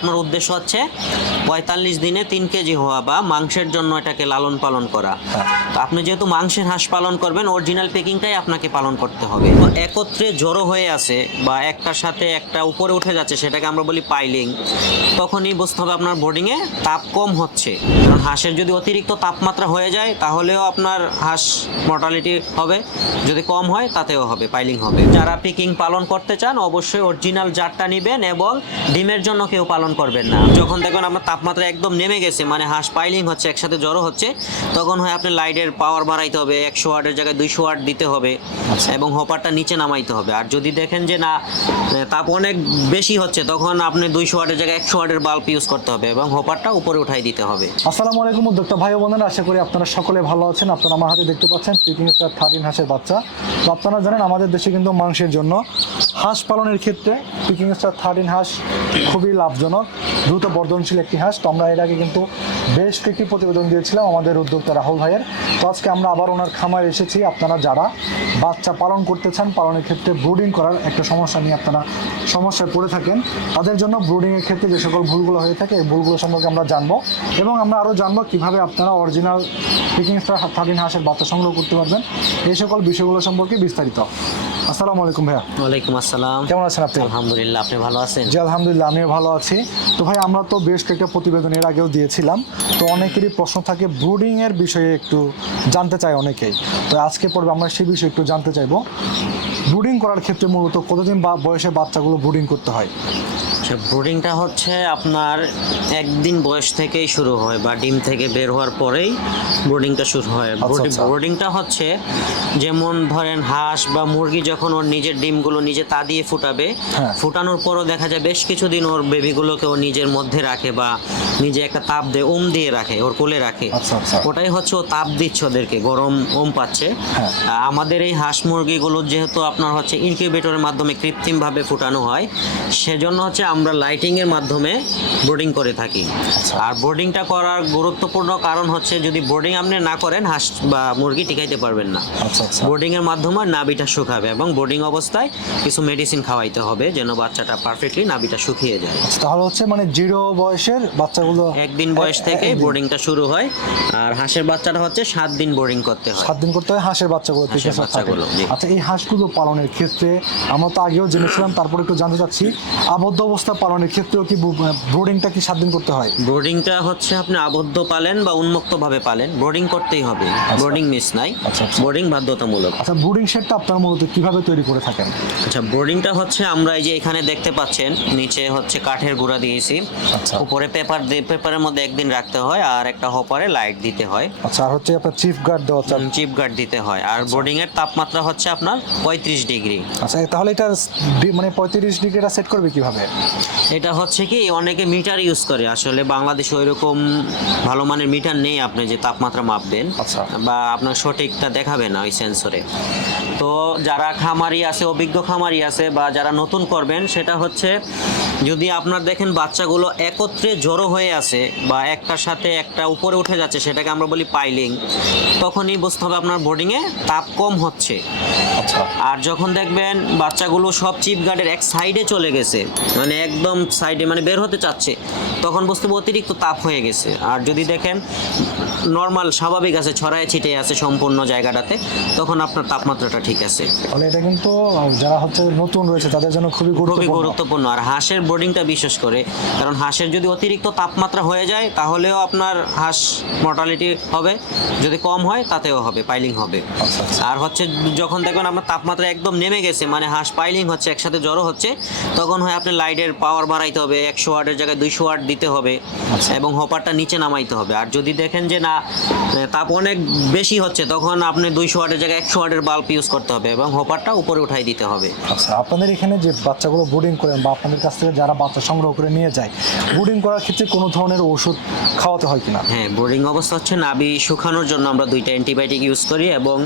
আপনার উদ্দেশ্য হচ্ছে পঁয়তাল্লিশ দিনে তিন কেজি হওয়া বা মাংসের জন্য এটাকে লালন পালন করা। তো আপনি যেহেতু মাংসের হাঁস পালন করবেন অরিজিনাল প্যাকিংটাই আপনাকে পালন করতে হবে। তো একত্রে জড়ো হয়ে আছে বা একটার সাথে একটা উপরে উঠে যাচ্ছে, সেটাকে আমরা বলি পাইলিং তখনই বুঝতে হবে আপনার বোর্ডিংয়ে তাপ কম হচ্ছে। কারণ হাঁসের যদি অতিরিক্ত তাপমাত্রা হয়ে যায়, তাহলেও আপনার হাঁস মর্টালিটি হবে। যদি কম হয়, তাতেও হবে পাইলিং হবে। যারা পিকিং পালন করতে চান, অবশ্যই অরিজিনাল জারটা নেবেন এবং ডিমের জন্য কেউ পালন করবেন না। যখন দেখবেন আপনার তাপমাত্রা একদম নেমে গেছে মানে হাঁস পাইলিং হচ্ছে একসাথে জড়ো হচ্ছে তখন হয় আপনি লাইটের পাওয়ার বাড়াইতে হবে একশো ওয়াটের জায়গায় দুইশো ওয়াট দিতে হবে এবং হপারটা নিচে নামাইতে হবে। আর যদি দেখেন যে না তাপ অনেক বেশি হচ্ছে তখন আপনি দুইশো ওয়াটের জায়গায় একশো ওয়াটের বাল্ব ইউজ করতে হবে এবং হপারটা উপরে উঠাই দিতে হবে। আসসালামু আলাইকুম উদ্যোক্তা ভাই বোনেরা আশা করি আপনারা সকলে ভালো আছেন। আপনারা আমার হাতে দেখতে পাচ্ছেন পিকিং স্টার থার্টিন হাঁসের বাচ্চা। তো আপনারা জানেন আমাদের দেশে কিন্তু মাংসের জন্য হাঁস পালনের ক্ষেত্রে পিকিং স্টার থার্টিন হাঁস খুবই লাভজনক, দ্রুত বর্ধনশীল একটি হাঁস। তো আমরা এর আগে কিন্তু বেশ কয়েকটি প্রতিবেদন দিয়েছিলাম আমাদের উদ্যোক্তা রাহুল ভাইয়ের। তো আজকে আমরা আবার ওনার খামারে এসেছি। আপনারা যারা বাচ্চা পালন করতে চান, পালনের ক্ষেত্রে ব্রুডিং করার একটা সমস্যা নিয়ে আপনারা সমস্যায় পড়ে থাকেন, তাদের জন্য ব্রুডিংয়ের ক্ষেত্রে যে সকল ভুলগুলো হয়ে থাকে, এই ভুলগুলো সম্পর্কে আমরা জানব এবং আমরা আরও জানব কীভাবে আপনারা অরিজিনাল পিকিং স্টার থার্টিন হাঁসের বাচ্চা সংগ্রহ করতে পারবেন। এই সকল বিষয়গুলো সম্পর্কে বিস্তারিত। আসসালামু আলাইকুম ভাইয়া। ওয়ালাইকুম আসসালাম। কেমন আছেন আপনি? আলহামদুলিল্লাহ আপনি ভালো আছেন? জি আলহামদুলিল্লাহ আমিও ভালো আছি। তো ভাই আমরা তো বেশ কয়েকটা প্রতিবেদন এর আগেও দিয়েছিলাম। তো অনেকেরই প্রশ্ন থাকে ব্রুডিং এর বিষয়ে একটু জানতে চায় অনেকেই। তো আজকে পর্বে আমরা সেই বিষয়ে একটু জানতে চাইব। ব্রুডিং করার ক্ষেত্রে মূলত কতদিন বা বয়সে বাচ্চাগুলো ব্রুডিং করতে হয় ব্রুডিংটা হচ্ছে আপনার একদিন বয়স থেকেই শুরু হয় বা ডিম থেকে বের হওয়ার পরেই ব্রুডিংটা শুরু হয় আচ্ছা। ব্রুডিংটা হচ্ছে যেমন ধরেন হাঁস বা মুরগি যখন ওর নিজের ডিমগুলো নিজে তা দিয়ে ফুটাবে হ্যাঁ। ফুটানোর পরও দেখা যায় বেশ কিছুদিন ওর বেবিগুলোকে ও নিজের মধ্যে রাখে বা নিজে একটা তাপ দেয় ওম দিয়ে রাখে ওর কোলে রাখে আচ্ছা, আচ্ছা। ওটাই হচ্ছে ও তাপ দিচ্ছে ওদেরকে গরম ওম পাচ্ছে হ্যাঁ। আমাদের এই হাঁস মুরগিগুলো যেহেতু আপনার হচ্ছে ইনকিউবেটরের মাধ্যমে কৃত্রিমভাবে ফুটানো হয়। সেজন্য হচ্ছে আমরা লাইটিং এর মাধ্যমে বোর্ডিং করে থাকি। আচ্ছা। আর বোর্ডিংটা করার গুরুত্বপূর্ণ কারণ হচ্ছে যদি বোর্ডিং আপনি না করেন হাঁস বা মুরগি টিকাইতে পারবেন না। আচ্ছা আচ্ছা। এর মাধ্যমে নাভিটা শুকাবে এবং বোর্ডিং অবস্থায় কিছু মেডিসিন খাওয়াইতে হবে যেন বাচ্চাটা পারফেক্টলি নাভিটা শুকিয়ে যায়। আচ্ছা, তাহলে হচ্ছে মানে জিরো বয়সের বাচ্চাগুলো একদিন বয়স থেকে। বোর্ডিংটা শুরু হয়। আর হাঁসের বাচ্চাটা হচ্ছে সাত দিন বোর্ডিং করতে হয়। সাত দিন করতে হয় হাঁসের বাচ্চাগুলো। আচ্ছা এই হাঁসগুলো পালনের ক্ষেত্রে আমরা তো আগেও জেনেছিলাম তারপরে একটু জানতে চাচ্ছি আবদ্ধ অবস্থা পালনের ক্ষেত্রেও কি ব্রোডিংটা কি সাত দিন করতে হয়? বোর্ডিংটা হচ্ছে আপনি আবদ্ধ পালেন বা উন্মুক্ত ভাবে পালেন। বোর্ডিং করতেই হবে বোর্ডিং মিস নাই। আচ্ছা, আচ্ছা। বাধ্যতামূলক। আচ্ছা ব্রুডিং শেডটা আপনারা মূলত কীভাবে তৈরি করে থাকেন? আচ্ছা বোর্ডিংটা হচ্ছে আমরা এই যে এখানে দেখতে পাচ্ছেন নিচে হচ্ছে কাঠের গুঁড়া দিয়েছি। আচ্ছা। উপরে পেপার দিয়ে পেপারের মধ্যে একদিন রাখতে হয় আর একটা হপারে লাইট দিতে হয়। আচ্ছা আর হচ্ছে আপনার চিফ গার্ড দেওয়া চাপ চিপ গার্ড দিতে হয়। আর বোর্ডিং এর তাপমাত্রা হচ্ছে আপনার পঁয়ত্রিশ ডিগ্রি। আচ্ছা তাহলে এটা মানে পঁয়ত্রিশ ডিগ্রিটা সেট করবে কীভাবে? এটা হচ্ছে কি অনেকে মিটার ইউজ করে। আসলে বাংলাদেশে ওইরকম ভালো মানের মিটার নেই আপনি যে তাপমাত্রা মাপবেন আচ্ছা। বা আপনার সঠিকটা দেখাবে না ওই সেন্সরে তো যারা খামারি আছে অভিজ্ঞ খামারি আছে বা যারা নতুন করবেন সেটা হচ্ছে যদি আপনার দেখেন বাচ্চাগুলো একত্রে জড়ো হয়ে আছে বা একটার সাথে একটা উপরে উঠে যাচ্ছে সেটাকে আমরা বলি পাইলিং তখনই বুঝতে হবে আপনার বোর্ডিংয়ে তাপ কম হচ্ছে। আর যখন দেখবেন বাচ্চাগুলো সব চিপ গার্ডের এক সাইডে চলে গেছে মানে একদম সাইডে মানে বের হতে চাচ্ছে তখন বুঝতে অতিরিক্ত তাপ হয়ে গেছে। আর যদি দেখেন নর্মাল স্বাভাবিক আছে ছড়ায় ছিটে আছে সম্পূর্ণ জায়গাটাতে তখন আপনার তাপমাত্রাটা ঠিক আছে। তাহলে এটা কিন্তু যারা হচ্ছে নতুন রয়েছে তাদের জন্য খুবই খুবই গুরুত্বপূর্ণ। গুরুত্বপূর্ণ। আর হাঁসের বোর্ডিংটা বিশেষ করে কারণ হাঁসের যদি অতিরিক্ত তাপমাত্রা হয়ে যায় তাহলেও আপনার হাঁস মর্টালিটি হবে যদি কম হয় তাতেও হবে পাইলিং হবে। আচ্ছা, আচ্ছা। আর হচ্ছে যখন দেখবেন আপনার তাপমাত্রা একদম নেমে গেছে মানে হাঁস পাইলিং হচ্ছে একসাথে জড়ো হচ্ছে। তখন হয় আপনি লাইটের পাওয়ার বাড়াইতে হবে একশো ওয়াটের জায়গায় দুইশো ওয়াট দিতে হবে আচ্ছা। এবং হপারটা নিচে নামাইতে হবে। আর যদি দেখেন যে না তাপ অনেক বেশি হচ্ছে তখন আপনি দুইশো ওয়াটের জায়গায় একশো ওয়াটের বাল্ব ইউজ করতে হবে এবং হপারটা উপরে উঠাই দিতে হবে। আচ্ছা আপনাদের এখানে যে বাচ্চাগুলো বোর্ডিং করেন বা আপনাদের কাছ থেকে যারা বাচ্চা সংগ্রহ করে নিয়ে যায় বোর্ডিং করার ক্ষেত্রে কোনো ধরনের ওষুধ খাওয়াতে হয় কিনা? হ্যাঁ বোর্ডিং অবস্থা হচ্ছে নাভি শুকানোর জন্য আমরা দুইটা অ্যান্টিবায়োটিক ইউজ করি এবং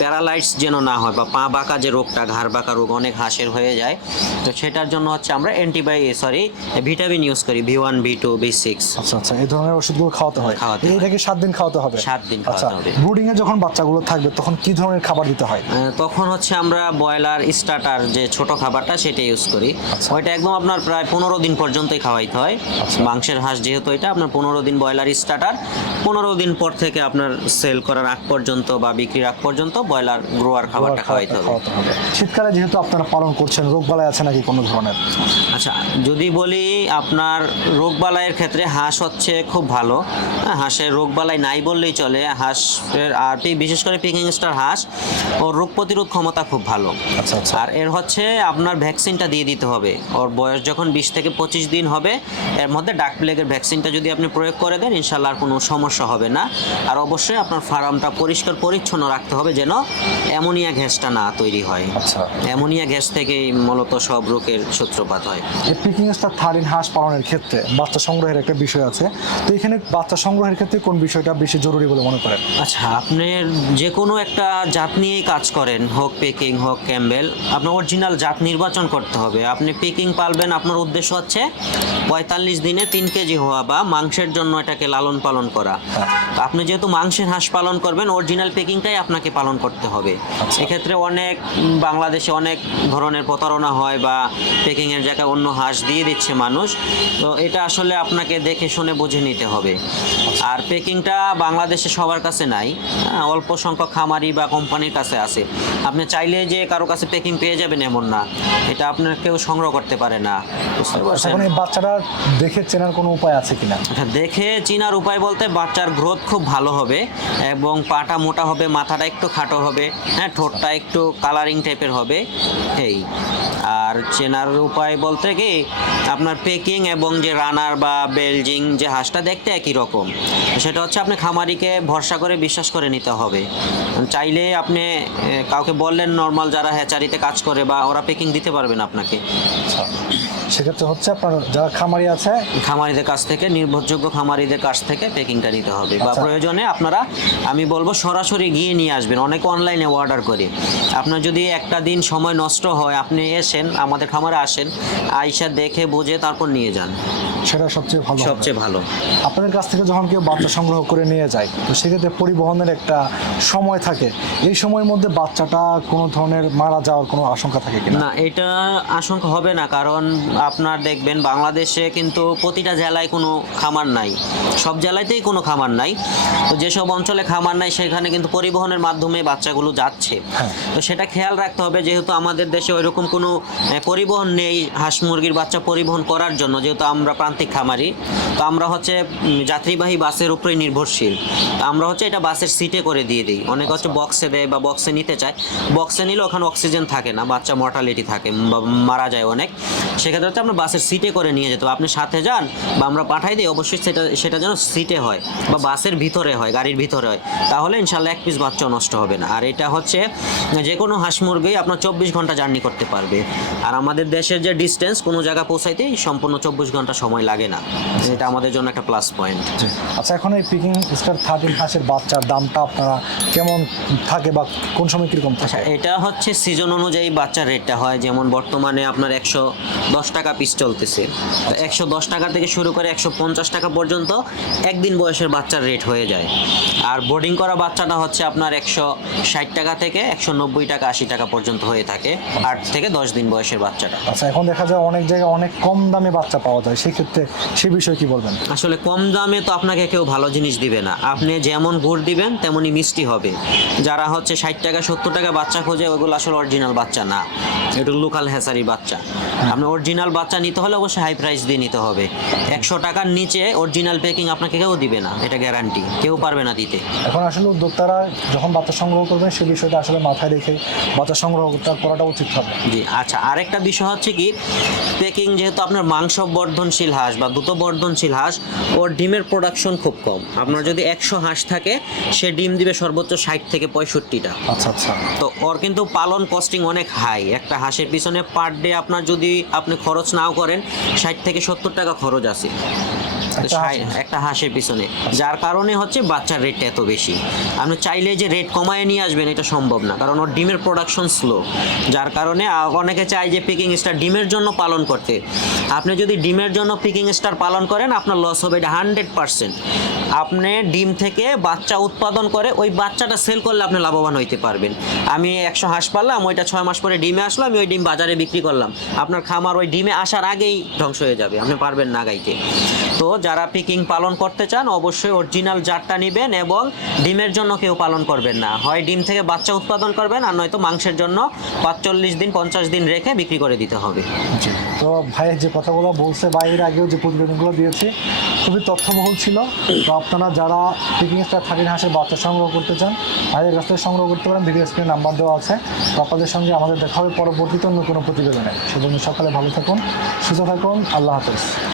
প্যারালাইটস যেন না হয় বা পা বাঁকা যে রোগটা ঘাড় বাঁকা রোগ অনেক হাঁসের হয়ে যায়। তো সেটার জন্য হচ্ছে আমরা অ্যান্টিবায়ো সরি ভিটামিন ইউজ করি V one V two V six আচ্ছা আচ্ছা এই ধরনের ওষুধগুলো খাওয়াতে হয়। খাওয়াতে। এটাকে সাত দিন খাওয়াতে হবে? সাত দিন আচ্ছা খাওয়াতে হবে। ব্রুডিং এ যখন বাচ্চাগুলো থাকবে তখন কি ধরনের খাবার দিতে হয়? তখন হচ্ছে আমরা ব্রয়লার স্টার্টার যে ছোট খাবারটা সেটা ইউজ করি। আচ্ছা। ওইটা একদম আপনার প্রায় পনেরো দিন পর্যন্তই খাওয়াইতে হয়। মাংসের হাঁস যেহেতু এটা আপনার পনেরো দিন ব্রয়লার স্টার্টার পনেরো দিন পর থেকে আপনার সেল করার আগ পর্যন্ত বা বিক্রির আগ পর্যন্ত ব্রয়লার গ্রোয়ার খাবারটা খাওয়াইতে হবে। শীতকালে যেহেতু আপনারা পালন করছেন রোগ বালাই আছে নাকি কোনো ধরনের? আচ্ছা যদি বলি আপনার রোগবালাইয়ের ক্ষেত্রে হাঁস হচ্ছে খুব ভালো। হ্যাঁ, হাঁসের রোগবালাই নাই বললেই চলে। হাঁসের আর বিশেষ করে পিকিং স্টার হাঁস ওর রোগ প্রতিরোধ ক্ষমতা খুব ভালো। আচ্ছা আচ্ছা। আর এর হচ্ছে আপনার ভ্যাকসিনটা দিয়ে দিতে হবে। ওর বয়স যখন বিশ থেকে পঁচিশ দিন হবে এর মধ্যে ডাক প্লেগের ভ্যাকসিনটা যদি আপনি প্রয়োগ করে দেন ইনশাল্লাহ আর কোনো সমস্যা হবে না। আর অবশ্যই আপনার ফার্মটা পরিষ্কার পরিচ্ছন্ন রাখতে হবে যেন অ্যামোনিয়া গ্যাসটা না তৈরি হয়। আচ্ছা। অ্যামোনিয়া গ্যাস থেকেই মূলত সব রোগের সূত্রপাত হয়। পিকিং স্টার থার্ডিন হাঁস পালনের ক্ষেত্রে বাচ্চা সংগ্রহের একটা বিষয় আছে। তো এখানে বাচ্চা সংগ্রহের ক্ষেত্রে কোন বিষয়টা বেশি জরুরি বলে মনে করেন? আচ্ছা আপনি যে কোনো একটা জাত নিয়েই কাজ করেন হোক পেকিং হোক ক্যাম্বেল আপনার অরিজিনাল জাত নির্বাচন করতে হবে। আপনি পেকিং পালবেন আপনার উদ্দেশ্য হচ্ছে পঁয়তাল্লিশ দিনে তিন কেজি হওয়া বা মাংসের জন্য এটাকে লালন পালন করা। আপনি যেহেতু মাংসের হাঁস পালন করবেন অরিজিনাল পেকিংটাই আপনাকে পালন করতে হবে। আচ্ছা। এক্ষেত্রে অনেক বাংলাদেশে অনেক ধরনের প্রতারণা হয় বা পেকিংয়ের জায়গায় অন্য হাঁস দিয়ে দিচ্ছে মানুষ। তো এটা আসলে আপনাকে দেখে শুনে বুঝে নিতে হবে। আর পেকিংটা বাংলাদেশে সবার কাছে নাই। হ্যাঁ, অল্প সংখ্যক খামারি বা কোম্পানির কাছে আছে। আপনি চাইলে যে কারও কাছে পেকিং পেয়ে যাবেন এমন না। এটা আপনার কেউ সংগ্রহ করতে পারে না। বুঝতে পারছেন? এখন বাচ্চাটা দেখে চেনার কোনো উপায় আছে কিনা? আচ্ছা দেখে চিনার উপায় বলতে বাচ্চার গ্রোথ খুব ভালো হবে এবং পাটা মোটা হবে মাথাটা একটু খাটো হবে। হ্যাঁ ঠোঁটটা একটু কালারিং টাইপের হবে এই। আর চেনার উপায় বলতে কি আপনার পেকিং এবং যে রানার বা বেলজিং যে হাঁসটা দেখতে একই রকম। সেটা হচ্ছে আপনি খামারিকে ভরসা করে বিশ্বাস করে নিতে হবে। চাইলে আপনি কাউকে বললেন নর্মাল যারা হ্যাচারিতে কাজ করে বা ওরা পেকিং দিতে পারবেন আপনাকে। সেক্ষেত্রে হচ্ছে আপনার যারা খামারি আছে খামারিদের কাছ থেকে নির্ভরযোগ্য খামারিদের কাছ থেকে পেকিংটা নিতে হবে। বা আচ্ছা। প্রয়োজনে আপনারা আমি বলব সরাসরি গিয়ে নিয়ে আসবেন। অনেকে অনলাইনে অর্ডার করে। আপনার যদি একটা দিন সময় নষ্ট হয় আপনি এসেন আমাদের খামারে আসেন আইসা দেখে বুঝে তারপর নিয়ে যান। সেটা সবচেয়ে ভালো সবচেয়ে ভালো। আপনাদের কাছ থেকে যখন কেউ বাচ্চা সংগ্রহ করে নিয়ে যায় তো সেক্ষেত্রে পরিবহনের একটা সময় থাকে। এই সময়ের মধ্যে বাচ্চাটা কোনো ধরনের মারা যাওয়ার কোনো আশঙ্কা থাকে কিনা? না এটা আশঙ্কা হবে না কারণ আপনার দেখবেন বাংলাদেশে কিন্তু প্রতিটা জেলায় কোনো খামার নাই। সব জেলাতেই কোনো খামার নাই। তো যেসব অঞ্চলে খামার নাই সেখানে কিন্তু পরিবহনের মাধ্যমে বাচ্চাগুলো যাচ্ছে। হ্যাঁ। তো সেটা খেয়াল রাখতে হবে যেহেতু আমাদের দেশে ওইরকম কোনো পরিবহন নেই হাঁস মুরগির বাচ্চা পরিবহন করার জন্য যেহেতু আমরা প্রান্তিক খামারি তো আমরা হচ্ছে যাত্রীবাহী বাসের উপরেই নির্ভরশীল। তো আমরা হচ্ছে এটা বাসের সিটে করে দিয়ে দিই। অনেক হচ্ছে বক্সে দেয় বা বক্সে নিতে চায়। বক্সে নিলে ওখানে অক্সিজেন থাকে না বাচ্চা মর্টালিটি থাকে মারা যায় অনেক। সেক্ষেত্রে হচ্ছে আমরা বাসের সিটে করে নিয়ে যেতে। আপনি সাথে যান বা আমরা পাঠাই দিই অবশ্যই সেটা সেটা যেন সিটে হয় বা বাসের ভিতরে হয় গাড়ির ভিতরে হয়। তাহলে ইনশাল্লাহ এক পিস বাচ্চা নষ্ট হবে না। আর এটা হচ্ছে যে কোনো হাঁস মুরগি আপনার চব্বিশ ঘণ্টা জার্নি করতে পারবে। আর আমাদের দেশের যে ডিস্টেন্স কোনো জায়গা পৌঁছাইতেই সম্পূর্ণ চব্বিশ ঘণ্টা সময় লাগে না। এটা আমাদের জন্য একটা প্লাস পয়েন্ট আচ্ছা এখন এই পিকিং স্টার থার্টিন হাঁসের বাচ্চার দামটা আপনারা কেমন থাকে বা কোন সময় কীরকম থাকে? এটা হচ্ছে সিজন অনুযায়ী বাচ্চার রেটটা হয়। যেমন বর্তমানে আপনার একশো দশ টাকা পিস চলতেছে। একশো দশ টাকা থেকে শুরু করে একশো পঞ্চাশ টাকা পর্যন্ত একদিন বয়সের বাচ্চার রেট হয়ে যায়। আর বোর্ডিং করা বাচ্চাটা হচ্ছে আপনার একশো ষাট টাকা থেকে একশো নব্বই টাকা আশি টাকা পর্যন্ত হয়ে থাকে। আট থেকে দশ দিন বয়সের বাচ্চাটা। আচ্ছা এখন দেখা যায় অনেক জায়গায় অনেক কম দামে বাচ্চা পাওয়া যায়। সেক্ষেত্রে সে বিষয়ে কি বলবেন? আসলে কম দামে তো আপনাকে কেউ ভালো জিনিস দিবে না। আপনি যেমন গুড় দিবেন তেমনই মিষ্টি হবে। যারা হচ্ছে ষাট টাকা সত্তর টাকা বাচ্চা খোঁজে ওগুলো আসলে অরিজিনাল বাচ্চা না। এটা লোকাল হ্যাসারি বাচ্চা। আপনি অরিজিনাল বাচ্চা নিতে হলে অবশ্যই হাই প্রাইস দিয়ে নিতে হবে। একশো টাকার নিচে অরিজিনাল প্যাকিং আপনাকে কেউ দিবে না। এটা গ্যারান্টি কেউ পারবে না দিতে। এখন আসলে উদ্যোক্তারা যখন বাচ্চা সংগ্রহ করবেন সে বিষয়টা আসলে মাথায় রেখে বাচ্চা সংগ্রহ করাটা উচিত হবে। জি আচ্ছা আরেকটা বিষয় হচ্ছে কি পেকিং যেহেতু আপনার মাংস বর্ধনশীল হাঁস বা দ্রুত বর্ধনশীল হাঁস ওর ডিমের প্রোডাকশন খুব কম। আপনার যদি একশো হাঁস থাকে সে ডিম দিবে সর্বোচ্চ ষাট থেকে পঁয়ষট্টিটা। আচ্ছা আচ্ছা। তো ওর কিন্তু পালন কস্টিং অনেক হাই একটা হাঁসের পিছনে পার ডে আপনার যদি আপনি খরচ নাও করেন ষাট থেকে সত্তর টাকা খরচ আছে। একটা হাঁসের পিছনে। যার কারণে হচ্ছে বাচ্চার রেটটা এত বেশি। আপনি চাইলে যে রেট কমায় নিয়ে আসবেন এটা সম্ভব না। কারণ ওর ডিমের প্রোডাকশন স্লো যার কারণে অনেকে চায় যে পিকিং স্টার ডিমের জন্য পালন করতে। আপনি যদি ডিমের জন্য পিকিং স্টার পালন করেন আপনার লস হবে এটা হান্ড্রেড পার্সেন্ট আপনি ডিম থেকে বাচ্চা উৎপাদন করে ওই বাচ্চাটা সেল করলে আপনি লাভবান হইতে পারবেন। আমি একশো হাঁস পারলাম ওইটা ছয় মাস পরে ডিমে আসলো আমি ওই ডিম বাজারে বিক্রি করলাম। আপনার খামার ওই ডিমে আসার আগেই ধ্বংস হয়ে যাবে আপনি পারবেন না গাইতে। তো যারা পিকিং পালন করতে চান, অবশ্যই অরিজিনাল জাতটা নেবেন এবং ডিমের জন্য কেউ পালন করবেন না। হয় ডিম থেকে বাচ্চা উৎপাদন করবেন আর নয়তো মাংসের জন্য পাঁচচল্লিশ দিন, পঞ্চাশ দিন রেখে বিক্রি করে দিতে হবে। তো ভাইয়ের যে কথাগুলো বলছে বাইরের আগেও যে প্রতিবেদনগুলো দিয়েছে, খুবই তথ্যবহুল ছিল। তো আপনারা যারা পিকিং স্টার থার্টিন হাঁসের বাচ্চা সংগ্রহ করতে চান, ভাইয়ের কাছ থেকে সংগ্রহ করতে পারেন। ভিডিও স্ক্রিনে নাম্বার দেওয়া আছে। তো আপনাদের সঙ্গে আমাদের দেখা হবে পরবর্তীতে অন্য কোনো প্রতিবেদনে। সেজন্য সকালে ভালো থাকুন, সুস্থ থাকুন, আল্লাহ হাফেজ।